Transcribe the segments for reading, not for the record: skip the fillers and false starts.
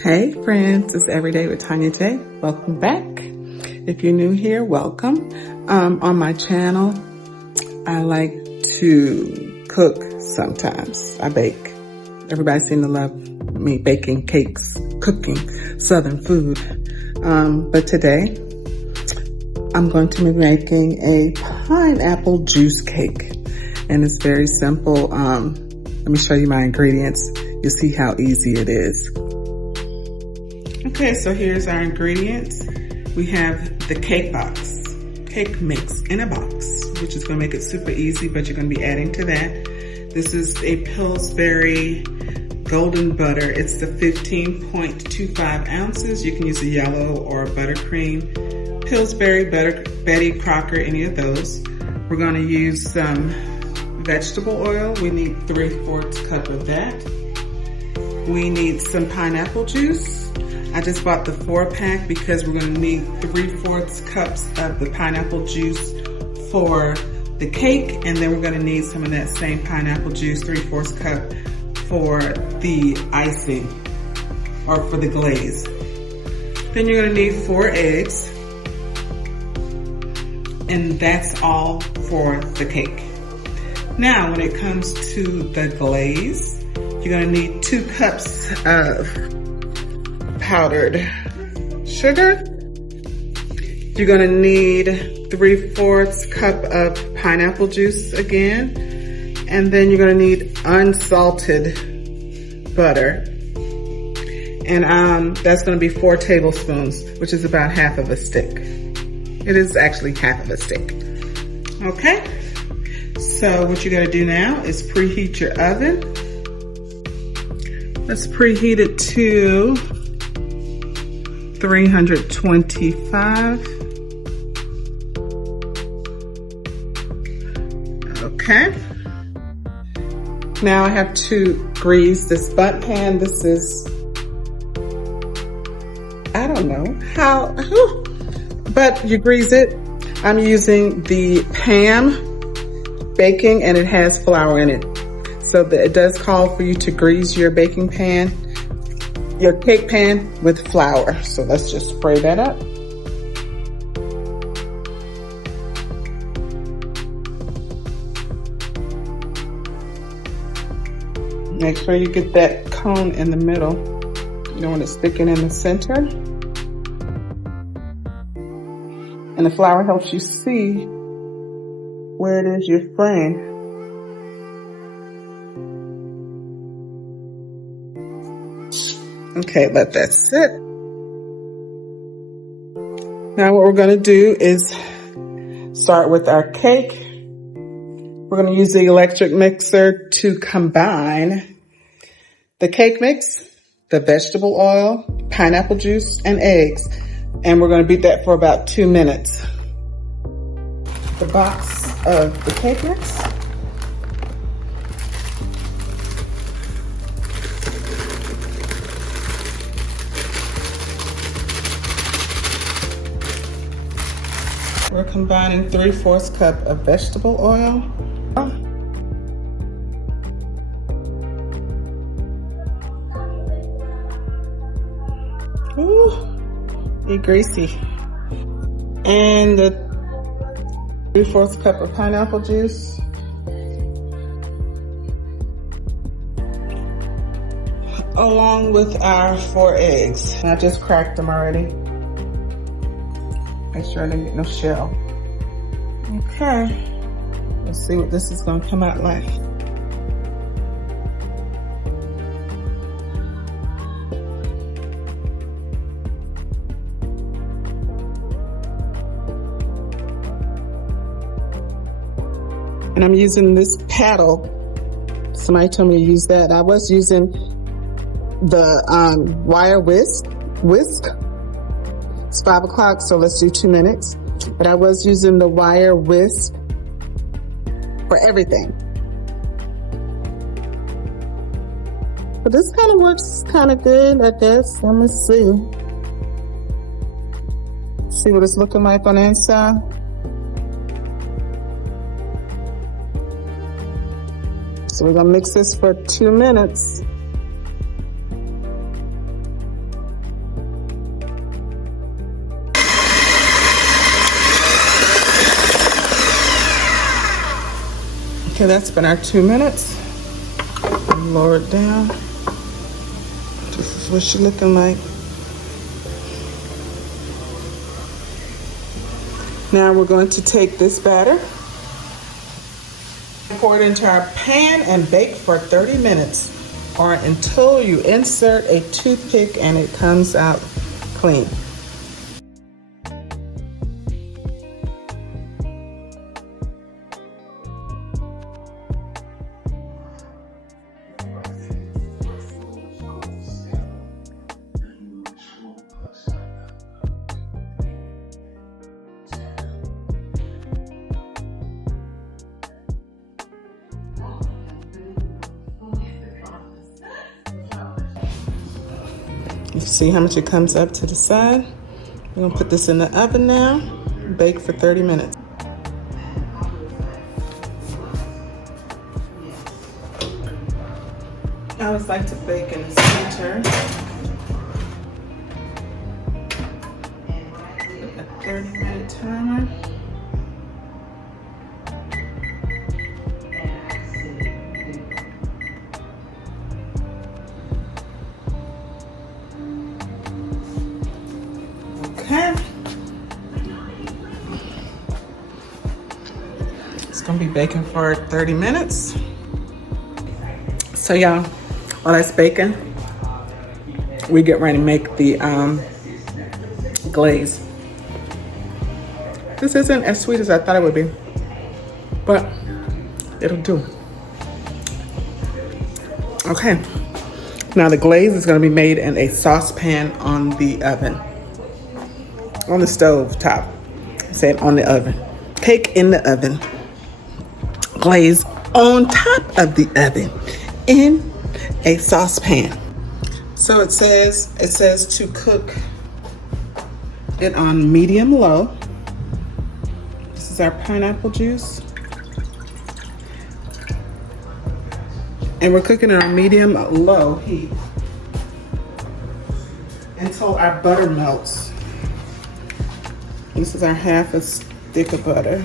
Hey friends, it's Everyday with Tanya J. Welcome back. If you're new here, welcome. On my channel, I like to cook sometimes. I bake. Everybody seems to love me baking cakes, cooking Southern food. But today, I'm going to be making a pineapple juice cake. And it's very simple. Let me show you my ingredients. You'll see how easy it is. Okay, so here's our ingredients. We have the cake mix in a box, which is gonna make it super easy, but you're gonna be adding to that. This is a Pillsbury golden butter. It's the 15.25 ounces. You can use a yellow or buttercream. Pillsbury, Betty Crocker, any of those. We're gonna use some vegetable oil. We need 3/4 cup of that. We need some pineapple juice. I just bought the 4-pack because we're gonna need 3/4 cups of the pineapple juice for the cake, and then we're gonna need some of that same pineapple juice, 3/4 cup, for the icing, or for the glaze. Then you're gonna need 4 eggs, and that's all for the cake. Now, when it comes to the glaze, you're gonna need 2 cups of powdered sugar. You're gonna need 3/4 cup of pineapple juice again. And then you're gonna need unsalted butter. And that's gonna be 4 tablespoons, which is about half of a stick. It is actually half of a stick. Okay, so what you gotta do now is preheat your oven. Let's preheat it to 325. Okay. Now I have to grease this bundt pan. This is, I don't know how, but you grease it. I'm using the Pam baking, and it has flour in it. So it does call for you to grease your baking pan, your cake pan, with flour. So let's just spray that up. Make sure you get that cone in the middle. You don't want it sticking in the center. And the flour helps you see where it is you're spraying. Okay, let that sit. Now what we're gonna do is start with our cake. We're gonna use the electric mixer to combine the cake mix, the vegetable oil, pineapple juice, and eggs. And we're gonna beat that for about 2 minutes. The box of the cake mix. We're combining 3/4 cup of vegetable oil. Ooh, it's greasy. And the 3/4 cup of pineapple juice. Along with our 4 eggs. I just cracked them already. Make sure I didn't get no shell. Okay, let's see what this is gonna come out like. And I'm using this paddle. Somebody told me to use that. I was using the wire whisk. It's 5 o'clock, so let's do 2 minutes. But I was using the wire whisk for everything. But this kind of works kind of good, I guess. Let me see. See what it's looking like on the inside. So we're gonna mix this for 2 minutes. Okay, that's been our 2 minutes. Lower it down. This is what she's looking like. Now we're going to take this batter, pour it into our pan and bake for 30 minutes or until you insert a toothpick and it comes out clean. You see how much it comes up to the side? We're gonna put this in the oven now, bake for 30 minutes. I always like to bake in the center. A 30-minute timer. Okay. It's gonna be baking for 30 minutes. So y'all, while that's baking, we get ready to make the glaze. This isn't as sweet as I thought it would be, but it'll do. Okay, now the glaze is gonna be made in a saucepan on the oven. On the stove top. I said on the oven. Cake in the oven. Glaze on top of the oven in a saucepan. So it says to cook it on medium low. This is our pineapple juice. And we're cooking it on medium low heat until our butter melts. This is our half a stick of butter.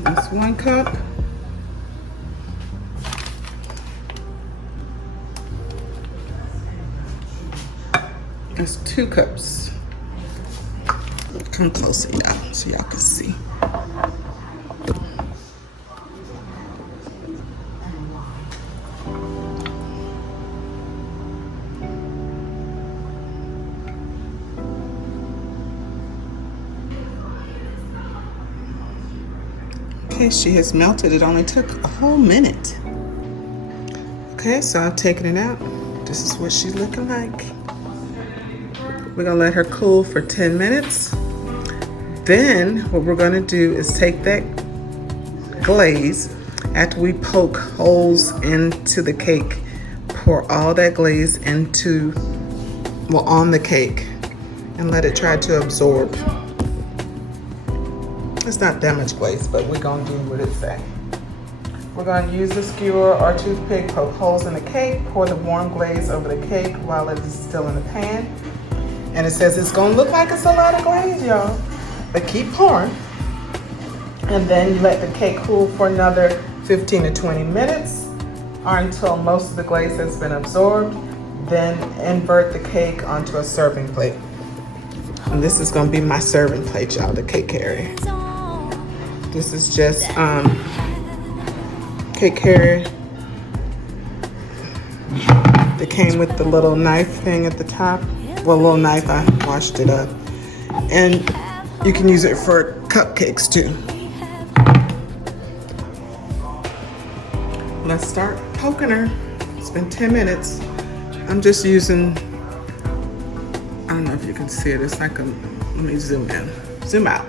That's 1 cup. That's 2 cups. Come closer, y'all, so y'all can see. Okay, she has melted. It only took a whole minute. Okay, so I've taken it out. This is what she's looking like. We're gonna let her cool for 10 minutes. Then what we're gonna do is take that glaze, after we poke holes into the cake, pour all that glaze on the cake and let it try to absorb. It's not that much glaze, but we're gonna do what it says. We're gonna use the skewer or toothpick, poke holes in the cake, pour the warm glaze over the cake while it is still in the pan. And it says it's gonna look like it's a lot of glaze, y'all. But keep pouring. And then you let the cake cool for another 15 to 20 minutes or until most of the glaze has been absorbed. Then invert the cake onto a serving plate. And this is gonna be my serving plate, y'all, the cake carrier. This is just cake carrier that came with the little knife thing at the top. Well, a little knife, I washed it up. And you can use it for cupcakes too. Let's start poking her. It's been 10 minutes. I'm just using, I don't know if you can see it. It's like a, let me zoom in, zoom out.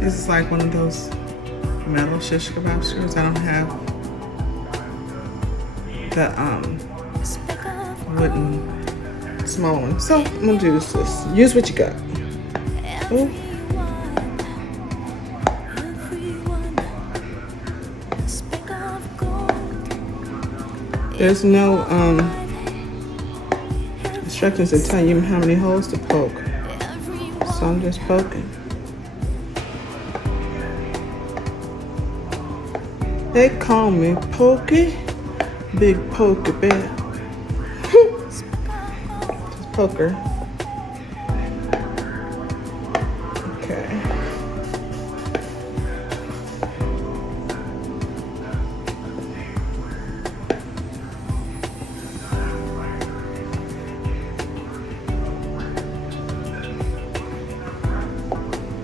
This is like one of those metal shish kebab skewers. I don't have the wooden small one. So I'm gonna do this. Use what you got. Ooh. There's no instructions that tell you how many holes to poke, so I'm just poking. They call me Pokey, Big Pokey Bear. Just poker. Okay.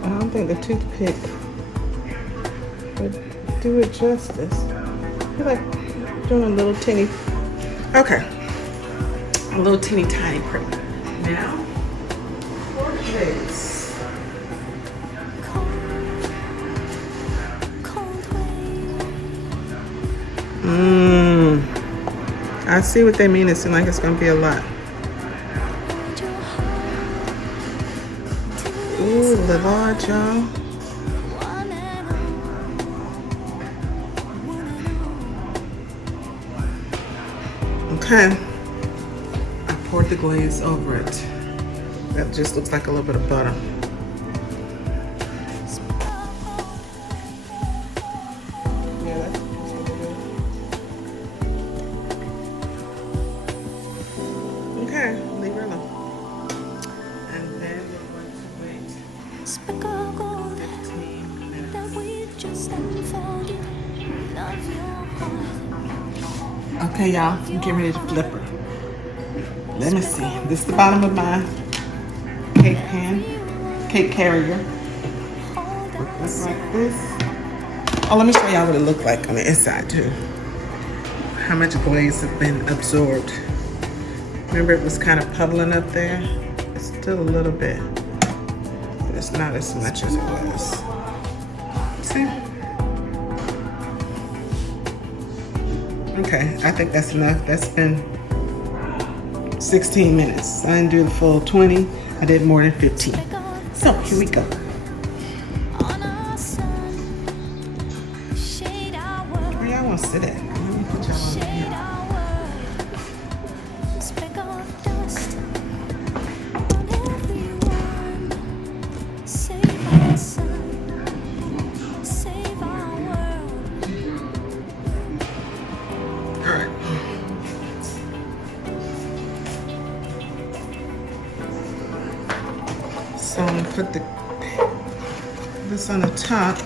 I don't think the toothpick would do it justice. I feel like doing a little teeny, okay, a little teeny tiny prick. Now, for this. I see what they mean. It seems like it's gonna be a lot. Ooh, the large, y'all. Okay, I poured the glaze over it. That just looks like a little bit of butter. Yeah, that's good. Okay, leave her alone. And then we're going to wait 15 minutes. Okay, y'all, I'm getting ready to flip her. Let me see. This is the bottom of my cake pan, cake carrier. Looks like this. Oh, let me show y'all what it looked like on the inside too. How much glaze has been absorbed. Remember, it was kind of puddling up there. It's still a little bit, but it's not as much as it was. See? Okay, I think that's enough. That's been 16 minutes. I didn't do the full 20. I did more than 15. So here we go. Where y'all want to sit at? Let me put y'all on here. So I'm gonna put this on the top.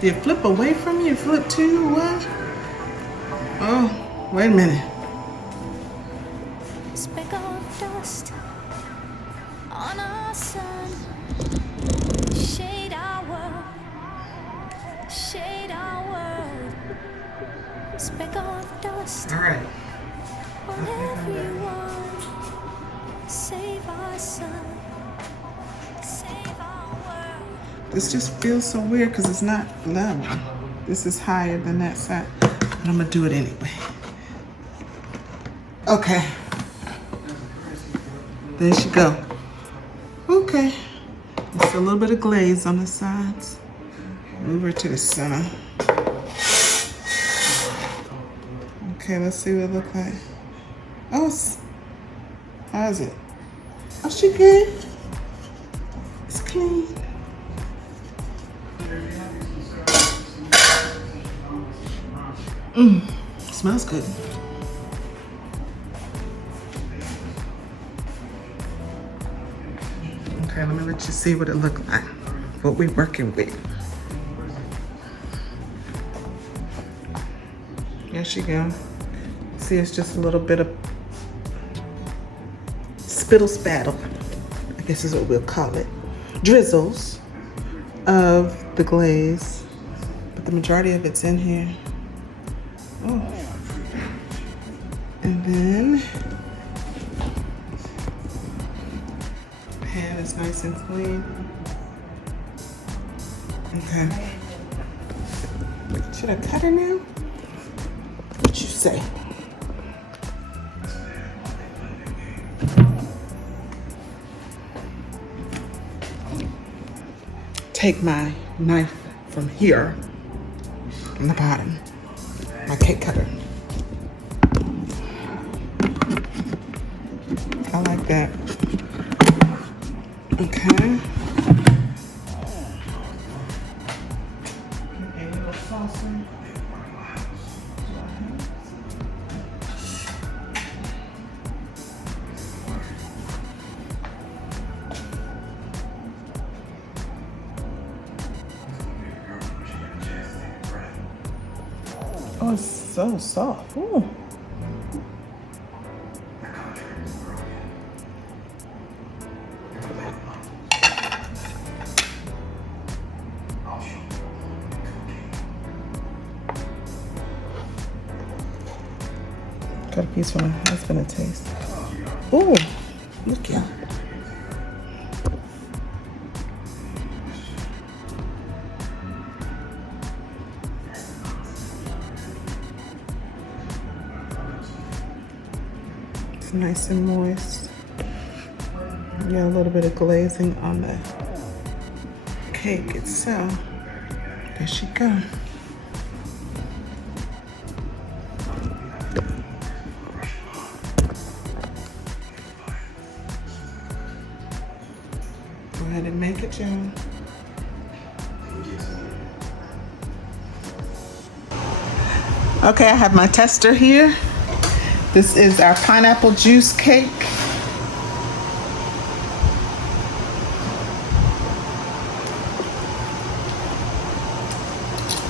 Did it flip away from you? Flip to what? Oh, wait a minute. Speck of dust on our sun. Shade our world. Shade our world. Speck of dust. All right. On everyone. Save our sun, save our world. This just feels so weird because it's not level. This is higher than that side, but I'm gonna do it anyway. Okay. There she go. Okay. Just a little bit of glaze on the sides. Move her to the center. Okay, let's see what it looks like. Oh, how's it? Oh, she good. It's clean. Smells good. Okay, let me let you see what it looked like. What we're working with. There she go. See, it's just a little bit of spittle spattle, I guess is what we'll call it. Drizzles of the glaze, but the majority of it's in here. Oh. And then pan is nice and clean. Okay. Should I cut her now? What you say? Take my knife from here, from the bottom, my cake cutter. I like that. Okay. A little saucer. Oh, it's so soft. Ooh. Got a piece for my husband to taste. Ooh, look at it. It's nice and moist. Yeah, a little bit of glazing on the cake itself. There she go. Go ahead and make it, Jen. Okay, I have my tester here. This is our pineapple juice cake.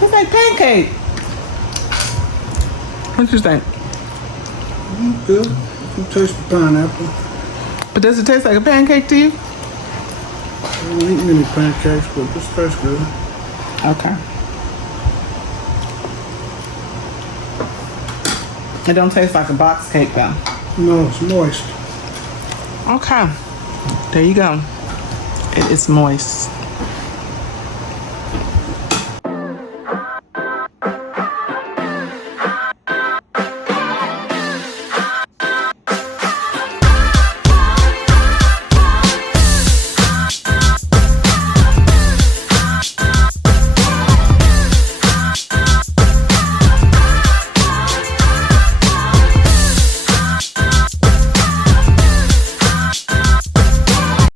It's like pancake. What you think? Good. You taste the pineapple. But does it taste like a pancake to you? I don't eat many pancakes, but this tastes good. Okay. It don't taste like a box cake though. No, it's moist. Okay. There you go. It is moist.